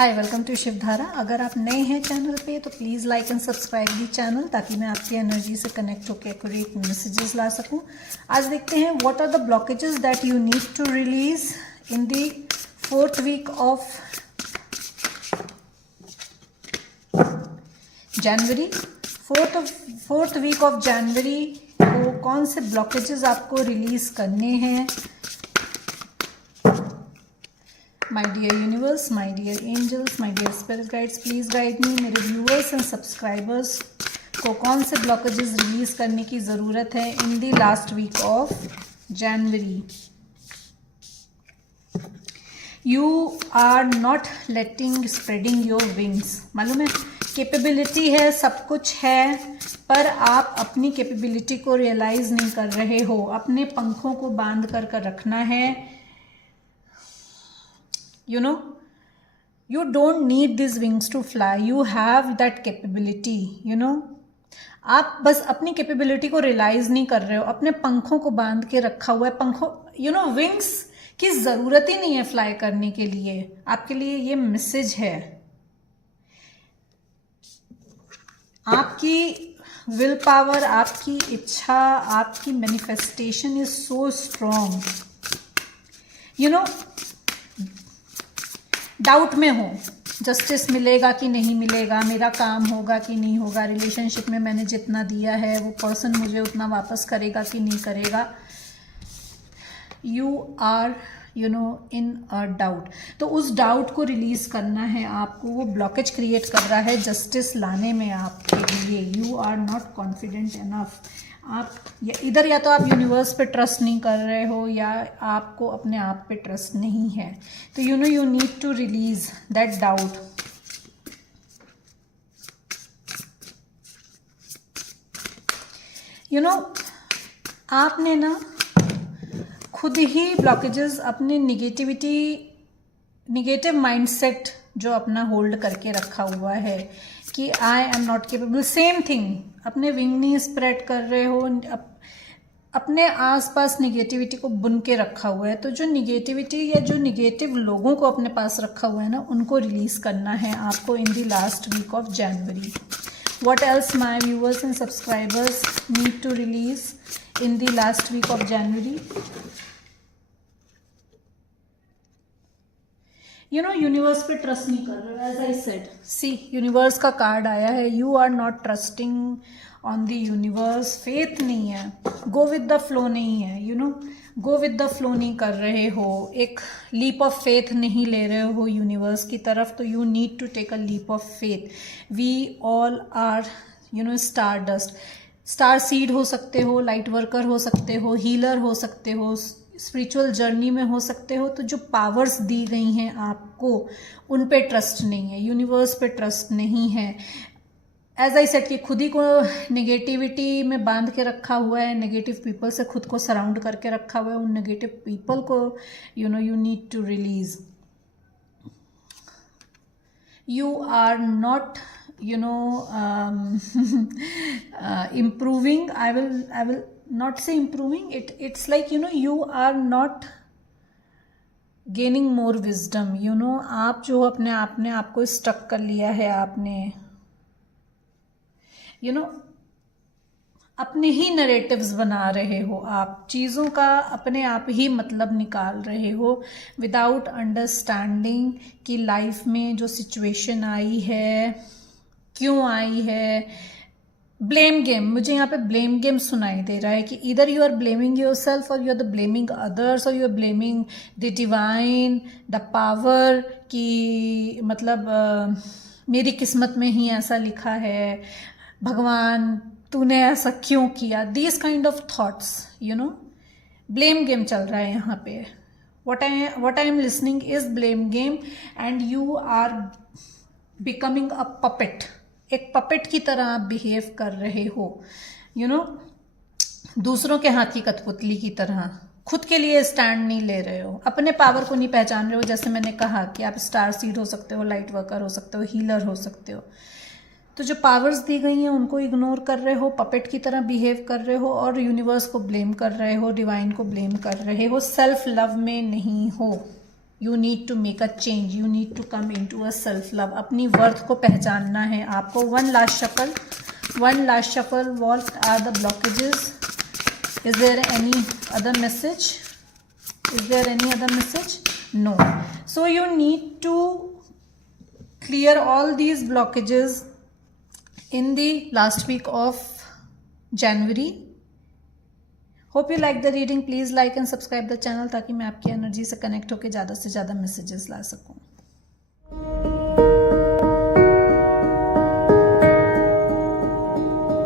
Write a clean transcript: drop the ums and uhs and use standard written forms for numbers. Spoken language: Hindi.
Hi, welcome to Shivdhara. अगर आप नए हैं चैनल पे तो please like and subscribe the channel, ताकि मैं आपकी एनर्जी से कनेक्ट होकर एक्यूरेट मैसेजेस ला सकूं। आज देखते हैं what are the blockages that you need to release in the 4th week of January. Fourth week of January को कौन से ब्लॉकेजेस आपको रिलीज करने हैं। My dear universe, my dear angels, my dear spirit guides, please guide me। मेरे viewers and subscribers को कौन से blockages रिलीज करने की ज़रूरत है in the last week of January। You are not letting spreading your wings। मालूम है, कैपेबिलिटी है, सब कुछ है, पर आप अपनी कैपेबिलिटी को रियलाइज नहीं कर रहे हो। अपने पंखों को बांध कर रखना है। You know, you don't need these wings to fly, you have that capability, you know। आप बस अपनी कैपेबिलिटी को रियलाइज नहीं कर रहे हो, अपने पंखों को बांध के रखा हुआ है। पंखों, you know, विंग्स की ज़रूरत ही नहीं है फ्लाई करने के लिए। आपके लिए ये मैसेज है। आपकी विल पावर, आपकी इच्छा, आपकी manifestation is so strong. You know, doubt में हो, जस्टिस मिलेगा कि नहीं मिलेगा, मेरा काम होगा कि नहीं होगा, रिलेशनशिप में मैंने जितना दिया है वो पर्सन मुझे उतना वापस करेगा कि नहीं करेगा। You are in a doubt. तो उस डाउट को रिलीज करना है आपको। वो ब्लॉकेज क्रिएट कर रहा है जस्टिस लाने में आपके लिए। You are not confident enough. आप इधर या तो आप यूनिवर्स पे ट्रस्ट नहीं कर रहे हो, या आपको अपने आप पे ट्रस्ट नहीं है। तो you need to release that doubt. आपने ना खुद ही ब्लॉकेजेस, अपने निगेटिव माइंडसेट जो अपना होल्ड करके रखा हुआ है कि I am not capable, same thing अपने विंग नहीं स्प्रेड कर रहे हो, अपने आसपास निगेटिविटी को बुन के रखा हुआ है। तो जो निगेटिविटी या जो निगेटिव लोगों को अपने पास रखा हुआ है ना, उनको रिलीज करना है आपको in the last week of January. What else my viewers and subscribers need to release in the last week of January? Universe पे ट्रस्ट नहीं कर रहे हो। As I said, see universe का कार्ड आया है। You are not trusting on the universe. Faith नहीं है, गो विद द फ्लो नहीं है। गो विद द फ्लो नहीं कर रहे हो, एक लीप ऑफ फेथ नहीं ले रहे हो यूनिवर्स की तरफ। तो you need to take a leap of faith. We all are star dust. Star seed हो सकते हो, लाइट वर्कर हो सकते हो, हीलर हो सकते हो, स्पिरिचुअल जर्नी में हो सकते हो। तो जो पावर्स दी गई हैं आपको, उन पे ट्रस्ट नहीं है, यूनिवर्स पे ट्रस्ट नहीं है। एज आई सेड कि खुद ही को नेगेटिविटी में बांध के रखा हुआ है, नेगेटिव पीपल से खुद को सराउंड करके रखा हुआ है। उन नेगेटिव पीपल को you need to release. You are not improving। I will not say improving, it's like you are not gaining more wisdom। आप जो अपने आप को स्टक कर लिया है आपने, अपने ही नरेटिव्स बना रहे हो, आप चीज़ों का अपने आप ही मतलब निकाल रहे हो विदाउट अंडरस्टैंडिंग कि लाइफ में जो सिचुएशन आई है, क्यों आई है। ब्लेम गेम, मुझे यहाँ पे ब्लेम गेम सुनाई दे रहा है कि इधर you are blaming your self, और you are the blaming others, और you are blaming the divine, the power, कि मतलब मेरी किस्मत में ही ऐसा लिखा है, भगवान तूने ऐसा क्यों किया। This kind of thoughts, blame game चल रहा है यहाँ पे। what I am listening is blame game, and you are becoming a puppet। एक पपेट की तरह आप बिहेव कर रहे हो, दूसरों के हाथ की कठपुतली की तरह। खुद के लिए स्टैंड नहीं ले रहे हो, अपने पावर को नहीं पहचान रहे हो। जैसे मैंने कहा कि आप स्टार सीड हो सकते हो, लाइट वर्कर हो सकते हो, हीलर हो सकते हो। तो जो पावर्स दी गई हैं उनको इग्नोर कर रहे हो, पपेट की तरह बिहेव कर रहे हो, और यूनिवर्स को ब्लेम कर रहे हो, डिवाइन को ब्लेम कर रहे हो, सेल्फ लव में नहीं हो। You need to make a change, you need to come in to a self love, अपनी वर्थ को पहचानना है आपको। One last shuffle, what are the blockages, is there any other message, is there any other message? No. So you need to clear all these blockages in the last week of January. Hope you like the reading. Please like and subscribe the channel ताकि मैं आपकी एनर्जी से कनेक्ट होकर ज़्यादा से ज़्यादा मैसेजेस ला सकूँ।